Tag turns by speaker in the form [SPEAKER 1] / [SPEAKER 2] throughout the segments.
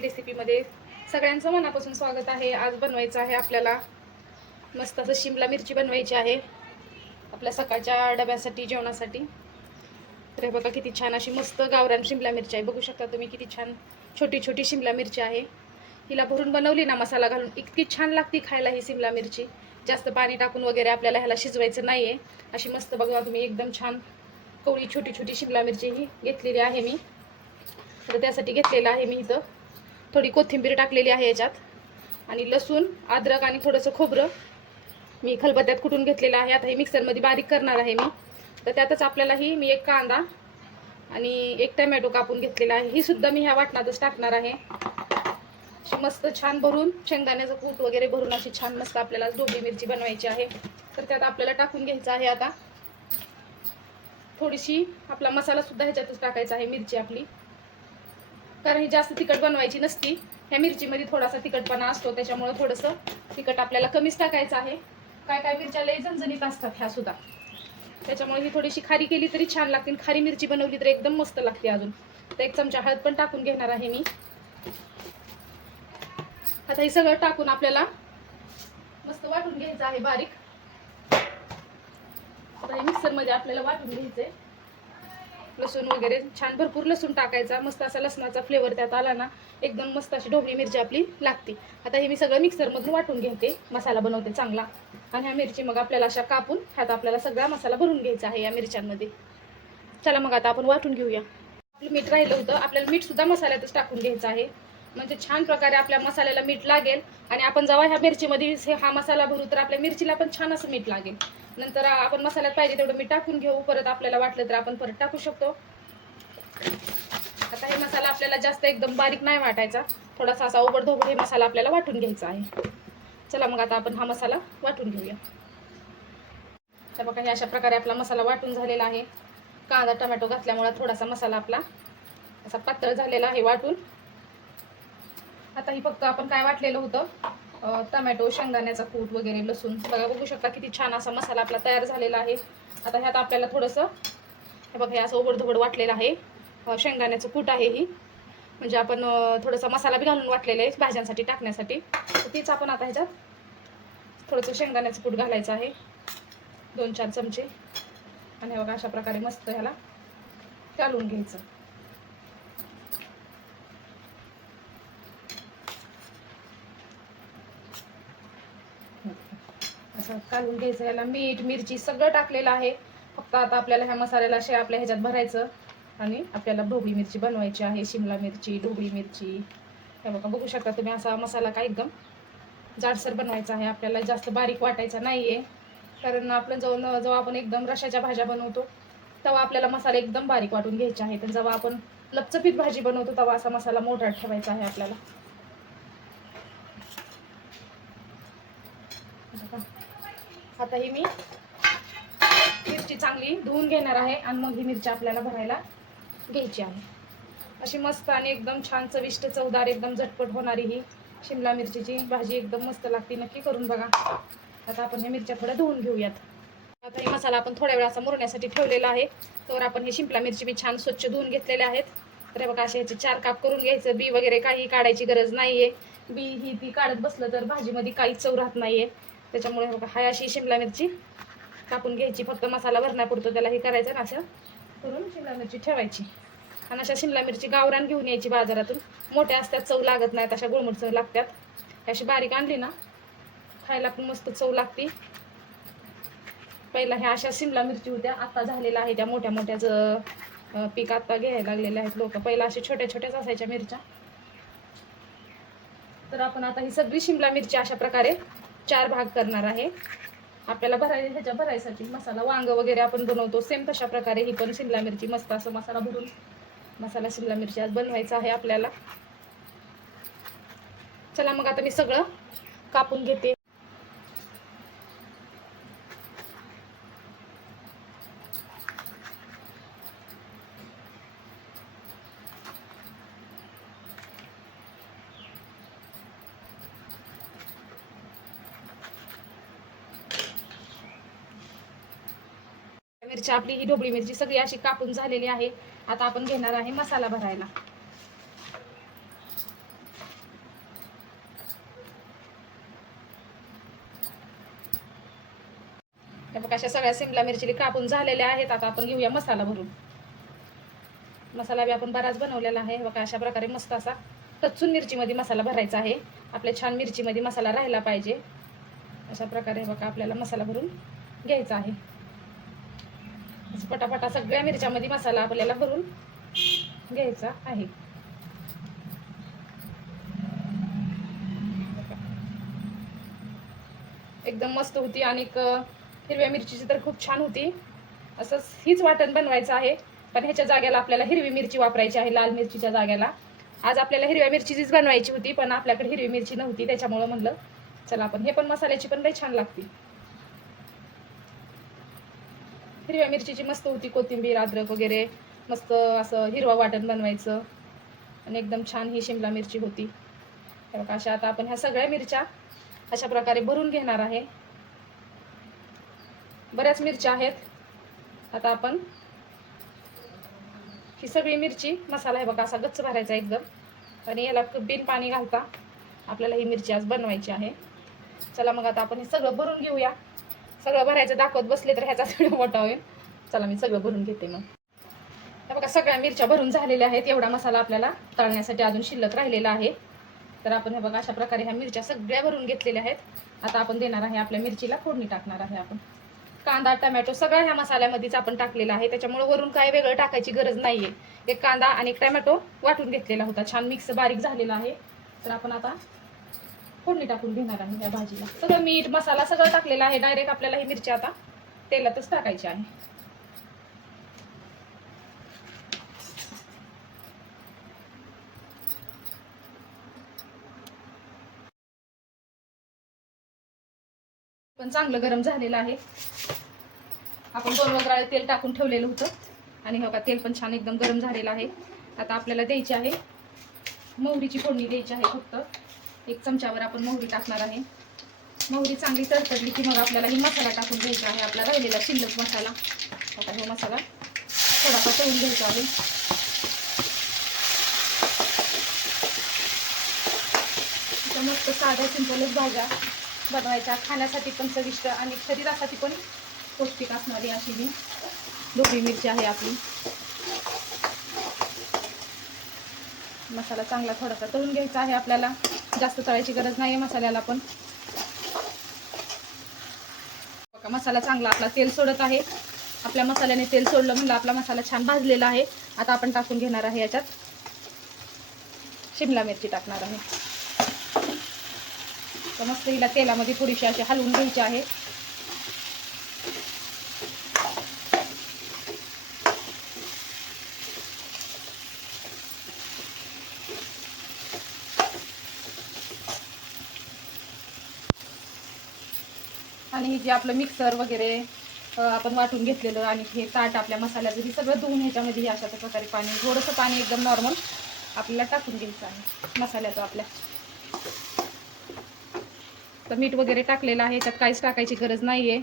[SPEAKER 1] नमस्ते रेसिपीमध्ये सगळ्यांचं मनापासून स्वागत आहे. आज बनवायचं आहे आपल्याला मस्त असं शिमला मिरची बनवायची आहे. आपल्या सकाळच्या डब्यासाठी जेवणासाठी. तर हे बघा किती छान अशी मस्त गावरान शिमला मिरची आहे. बघू शकता तुम्ही किती छान छोटी छोटी शिमला मिरची आहे. हिला भरून बनवली ना मसाला घालून इतकी छान लागते खायला ही शिमला मिरची. जास्त पाणी टाकून वगैरे आपल्याला ह्याला शिजवायचं नाही आहे अशी मस्त बघा तुम्ही एकदम छान कवळी छोटी छोटी शिमला मिरची ही घेतलेली आहे मी. तर त्यासाठी घेतलेलं आहे मी इथं. थोडी कोथिंबीर टाकलेली आहे याच्यात. आणि लसूण अद्रक आणि थोडंसं खोबरं मी खलबत्त्यात कुटून घेतलेलं आहे. आता हे मिक्सरमध्ये बारीक करणार आहे मी. तर त्यातच आपल्यालाही मी एक कांदा आणि एक टमॅटो कापून घेतलेला आहे. ही सुद्धा मी ह्या वाटणातच टाकणार आहे. अशी मस्त छान भरून शेंगदाण्याचं कूट वगैरे भरून अशी छान मस्त आपल्याला डोबी मिरची बनवायची आहे. तर त्यात आपल्याला टाकून घ्यायचं आहे आता. थोडीशी आपला मसालासुद्धा ह्याच्यातच टाकायचा आहे मिरची आपली. कारण ही जास्त तिखट बनवायची नसती. ह्या मिरचीमध्ये थोडासा तिखटपणा असतो त्याच्यामुळं थोडंसं तिखट आपल्याला कमीच टाकायचं आहे. काय काय मिरच्या लय झणझणीत असतात ह्या सुद्धा. त्याच्यामुळे ही थोडीशी खारी केली तरी छान लागते खारी मिरची बनवली तर एकदम मस्त लागते अजून. तर एक चमचा हळद पण टाकून घेणार आहे मी. आता हे सगळं टाकून आपल्याला मस्त वाटून घ्यायचं आहे बारीक. आता हे मिक्सरमध्ये आपल्याला वाटून घ्यायचं आहे लसूण वगैरे छान भरपूर लसूण टाकायचा. मस्त असा लसणाचा फ्लेवर त्यात आला ना एकदम मस्त अशी ढोबळी मिरची आपली लागते. आता हे मी सगळं मिक्सरमधून वाटून घेते. मसाला बनवते चांगला. आणि ह्या मिरची मग आपल्याला अशा कापून ह्यात आपल्याला सगळा मसाला भरून घ्यायचा आहे या मिरच्यांमध्ये. चला मग आता आपण वाटून घेऊया. आपलं मीठ राहिलं होतं. आपल्याला मीठ सुद्धा मसाल्यातच टाकून घ्यायचं आहे. म्हणजे छान प्रकारे आपल्या मसाल्याला मीठ लागेल. आणि आपण जेव्हा ह्या मिरचीमध्ये हे- हा मसाला भरू तर आपल्या मिरचीला पण छान असं मीठ लागेल. नंतर आपण मसाल्यात पाहिजे तेवढं मीठ टाकून घेऊ. परत आपल्याला वाटलं तर आपण परत टाकू शकतो. आता हे मसाला आपल्याला जास्त एकदम बारीक नाही वाटायचा. थोडासा असा उघडधोबड हे मसाला आपल्याला वाटून घ्यायचा आहे. चला मग आता आपण हा मसाला वाटून घेऊया. तर बघा हे अशा प्रकारे आपला मसाला वाटून झालेला आहे. कांदा टमॅटो घातल्यामुळे थोडासा मसाला आपला असा पातळ झालेला आहे वाटून. आता ही फक्त आपण काय वाटलेलं होतं? टमॅटो शेंगदाण्याचा कूट वगैरे लसूण. बघा बघू शकता किती छान असा मसाला आपला तयार झालेला आहे. आता ह्यात आपल्याला थोडंसं हे बघा हे असं ओबडधोबड वाटलेलं आहे. शेंगदाण्याचं कूट आहे ही. म्हणजे आपण थोडंसं थोडासा मसाला बी घालून वाटलेलं आहे भाज्यांसाठी टाकण्यासाठी. तर तीच आपण आता ह्याच्यात थोडंसं शेंगदाण्याचं कूट घालायचं आहे. दोन चार चमचे. आणि हे बघा अशा प्रकारे मस्त ह्याला घालून घ्यायचं. असं काढून घ्यायचं याला मीठ मिरची सगळं टाकलेलं आहे. फक्त आता आपल्याला ह्या मसाल्याला असे आपल्या ह्याच्यात भरायचं आणि आपल्याला ढोबळी मिरची बनवायची आहे शिमला मिरची ढोबळी मिरची. हे बघा बघू शकता तुम्ही असा मसाला काय एकदम जाडसर बनवायचा आहे. आपल्याला जास्त बारीक वाटायचा नाही आहे कारण आपण जेव्हा जेव्हा आपण एकदम रशाच्या भाज्या बनवतो तेव्हा आपल्याला मसाला एकदम बारीक वाटून घ्यायचे आहे तर जेव्हा आपण लपचपीत भाजी बनवतो तेव्हा असा मसाला मोठा ठेवायचा आहे आपल्याला. आता ही मी मिरची चांगली धुवून घेणार आहे आणि मग ही मिरची आपल्याला भरायला घ्यायची आहे. अशी मस्त आणि एकदम छान चविष्ट चवदार एकदम झटपट होणारी ही शिमला मिरचीची भाजी एकदम मस्त लागते. नक्की करून बघा. आता आपण ह्या मिरच्या थोड्या धुवून घेऊयात. आता हे मसाला आपण थोड्या वेळ असा मुरण्यासाठी ठेवलेला आहे. तर आपण हे शिमला मिरची मी छान स्वच्छ धुवून घेतलेले आहेत. तर बघा असे ह्याचे चार काप करून घ्यायचं. बी वगैरे काही काढायची गरज नाहीये. बी ही ती काढत बसलं तर भाजीमध्ये काहीच चव राहत आहे त्याच्यामुळे बघा हाय अशी शिमला मिरची कापून घ्यायची. फक्त मसाला भरण्यापुरतं त्याला हे करायचं ना असं. करून शिमला मिरची ठेवायची. आणि अशा शिमला मिरची गावरान घेऊन यायची बाजारातून. मोठ्या असतात चव लागत नाहीत अशा गुळमुट चव लागतात. अशी बारीक आणली ना खायला पण मस्त चव लागते. पहिला ह्या अशा शिमला मिरची होत्या आत्ता झालेल्या आहे त्या मोठ्या मोठ्याच पीक आत्ता घ्यायला लागलेले आहेत लोक. पहिला अशा छोट्या छोट्याच असायच्या मिरच्या. तर आपण आता ही सगळी शिमला मिरची अशा प्रकारे चार भाग करणार आहे. आपल्याला भराय ह्याच्या भरायसाठी मसाला वांग वगैरे आपण बनवतो. सेम तशा प्रकारे ही पण शिमला मिरची मस्त असं मसाला भरून मसाला शिमला मिरची आज बनवायचा आहे आपल्याला. चला मग आता मी सगळं कापून घेते. मिरची आपली ही ढोबळी मिरची सगळी अशी कापून झालेली आहे. आता आपण घेणार आहे मसाला भरायला. बघा अशा सगळ्या सिमला मिरची कापून झालेल्या आहेत. आता आपण घेऊया मसाला भरून. मसाला बी आपण बराच बनवलेला आहे. बघा अशा प्रकारे मस्त असा टचून मिरचीमध्ये मसाला भरायचा आहे. आपल्या छान मिरचीमध्ये मसाला राहिला पाहिजे. अशा प्रकारे बघा आपल्याला मसाला भरून घ्यायचा आहे. पटापटा सगळ्या मिरच्यामध्ये मसाला आपल्याला भरून घ्यायचा आहे. एकदम मस्त होती आणि हिरव्या मिरचीची तर खूप छान होती. असंच हीच वाटण बनवायचं आहे. पण ह्याच्या जाग्याला आपल्याला हिरवी मिरची वापरायची आहे लाल मिरचीच्या जाग्याला. आज आपल्याला हिरव्या मिरचीचीच बनवायची होती पण आपल्याकडे हिरवी मिरची नव्हती त्याच्यामुळं म्हणलं चला आपण हे पण मसाल्याची पण लई छान लागते हिरव्या मिरचीची मस्त होती कोथिंबीर अद्रक वगैरे. मस्त असं हिरवा वाटण बनवायचं. आणि एकदम छान ही शिमला मिरची होती. तर बघा अशा आता आपण ह्या सगळ्या मिरच्या अशा प्रकारे भरून घेणार आहे. बऱ्याच मिरच्या आहेत. आता आपण ही सगळी मिरची मसाला आहे बघा असा गच्च भरायचा एकदम. आणि याला बिन पाणी घालता आपल्याला ही मिरची आज बनवायची आहे. चला मग आता आपण हे सगळं भरून घेऊया. सगळं भरायचं दाखवत बसले तर ह्याचा व्हिडिओ मोठा होईल. चला मी सगळं भरून घेते मग. हे बघा सगळ्या मिरच्या भरून झालेल्या आहेत. एवढा मसाला आपल्याला तळण्यासाठी अजून शिल्लक राहिलेला आहे. तर आपण हे बघा अशा प्रकारे ह्या मिरच्या सगळ्या भरून घेतलेल्या आहेत. आता आपण देणार आहे आपल्या मिरचीला फोडणी टाकणार आहे आपण. कांदा टमॅटो सगळ्या ह्या मसाल्यामध्येच आपण टाकलेला आहे. त्याच्यामुळे वरून काय वेगळं टाकायची गरज नाहीये. एक कांदा आणि टमॅटो वाटून घेतलेला होता. छान मिक्स बारीक झालेला आहे. तर आपण आता फोडणी टाकून घेणार आहे या भाजीला. सगळं मीठ मसाला सगळं टाकलेला आहे. डायरेक्ट आपल्याला ही मिरची आता तेलातच टाकायची आहे. पण चांगलं गरम झालेलं आहे. आपण दोन वगैरे तेल टाकून ठेवलेलं होतं. आणि हो का तेल पण छान एकदम गरम झालेलं आहे. आता आपल्याला द्यायची आहे. मोहरीची फोडणी द्यायची आहे फक्त. एक चमच्यावर आपण मोहरी टाकणार आहे. मोहरी चांगली तडतडली की मग आपल्याला ही मसाला टाकून घ्यायचा आहे आपला राहिलेला शिल्लक मसाला. आता हा मसाला थोडासा तळून घ्यायचा आहे. मस्त साध्या सिंपलच भाज्या बनवायच्या. खाण्यासाठी पण चविष्ट आणि शरीरासाठी पण पौष्टिक असणारी अशी ही ढोबळी मिरची आहे आपली. मसाला चांगला थोडासा तळून घ्यायचा आहे आपल्याला. जास्त तळायची गरज नाही आहे मसाल्याला पण. बघा मसाला चांगला आपला तेल सोडत आहे. आपल्या मसाल्याने तेल सोडलं म्हणलं आपला मसाला छान भाजलेला आहे. आता आपण टाकून घेणार आहे याच्यात. शिमला मिरची टाकणार आहे. तर मस्त हिला तेलामध्ये थोडीशी अशी हलवून घ्यायची आहे. आणि हे जे आपलं मिक्सर वगैरे आपण वाटून घेतलेलं आणि हे ताट आपल्या मसाल्याचं हे सगळं धुवून ह्याच्यामध्ये हे अशा प्रकारे पाणी थोडंसं पाणी एकदम नॉर्मल आपल्याला टाकून घ्यायचं आहे. मसाल्याचं आपल्या. तर मीठ वगैरे टाकलेलं आहे त्यात काहीच टाकायची गरज नाही आहे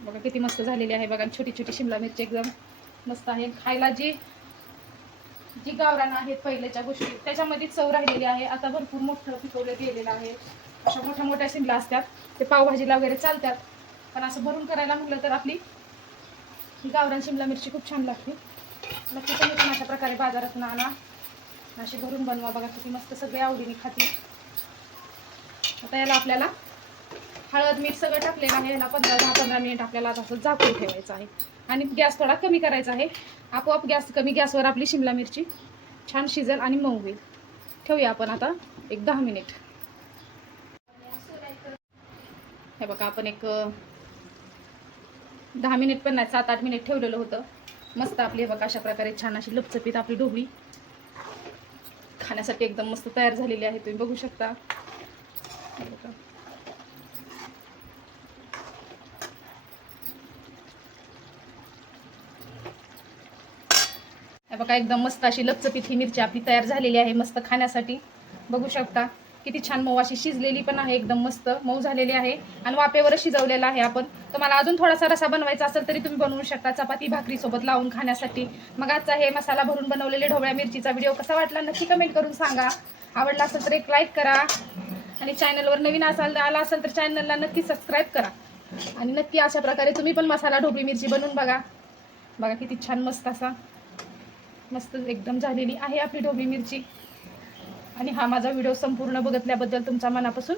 [SPEAKER 1] बघा किती मस्त झालेली आहे बघा छोटी छोटी शिमला मिरची एकदम मस्त आहे. खायला जी जी गावरान आहेत पहिल्याच्या गोष्टी त्याच्यामध्ये चव राहिलेली आहे. आता भरपूर मोठं पिकवलं गेलेलं आहे. अशा मोठ्या मोठ्या शिमला असतात. ते पावभाजीला वगैरे चालतात. पण असं भरून करायला म्हटलं तर आपली ही गावरान शिमला मिरची खूप छान लागते. नक्की तुम्ही पण अशा प्रकारे बाजारात आणा. अशी भरून बनवा बघा किती मस्त सगळे आवडीने खातील. आता याला आपल्याला हळद मीठ सगळं टाकलेलं आहे. याला पंधरा दहा पंधरा मिनिट आपल्याला आता असं झाकून ठेवायचं आहे. आणि गॅस थोडा कमी करायचा आहे. आपोआप गॅस कमी गॅसवर आपली शिमला मिरची छान शिजेल आणि मऊ होईल. ठेवूया आपण आता एक दहा मिनिट. हे बघा आपण एक दहा मिनिट पण नाही सात आठ मिनिट ठेवलेलं होतं. मस्त आपली हे बघा अशा प्रकारे छान अशी लपचपीत आपली ढोबळी खाण्यासाठी एकदम मस्त तयार झालेली आहे. तुम्ही बघू शकता. बघा. एकदम मस्त अशी लपचपीत ही मिरची आपली तयार झालेली आहे मस्त खाण्यासाठी. बघू शकता. किती छान मऊ अशी शिजलेली पण आहे एकदम मस्त मऊ झालेली आहे. आणि वाफेवरच शिजवलेला आहे आपण. तुम्हाला अजून थोडासा रसा बनवायचा असेल तरी तुम्ही बनवू शकता. चपाती भाकरी सोबत लावून खाण्यासाठी. मग आजचा हे मसाला भरून बनवलेले ढोबळ्या मिरचीचा व्हिडिओ कसा वाटला नक्की कमेंट करून सांगा. आवडला असेल तर एक लाईक करा. आणि चॅनलवर नवीन असाल आला असेल तर चॅनलला नक्की सबस्क्राईब करा. आणि नक्की अशा प्रकारे तुम्ही पण मसाला ढोबळी मिरची बनवून बघा. बघा किती छान मस्त असा. मस्त एकदम झालेली आहे आपली ढोबी मिरची. आणि हा माझा व्हिडिओ संपूर्ण बघितल्याबद्दल तुमचा मनापासून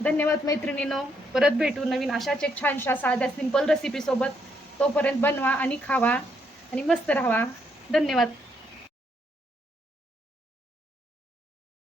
[SPEAKER 1] धन्यवाद मैत्रिणीनो. परत भेटू नवीन अशाच एक छानशा साध्या सिंपल रेसिपीसोबत तोपर्यंत बनवा आणि खावा आणि मस्त राहावा. धन्यवाद.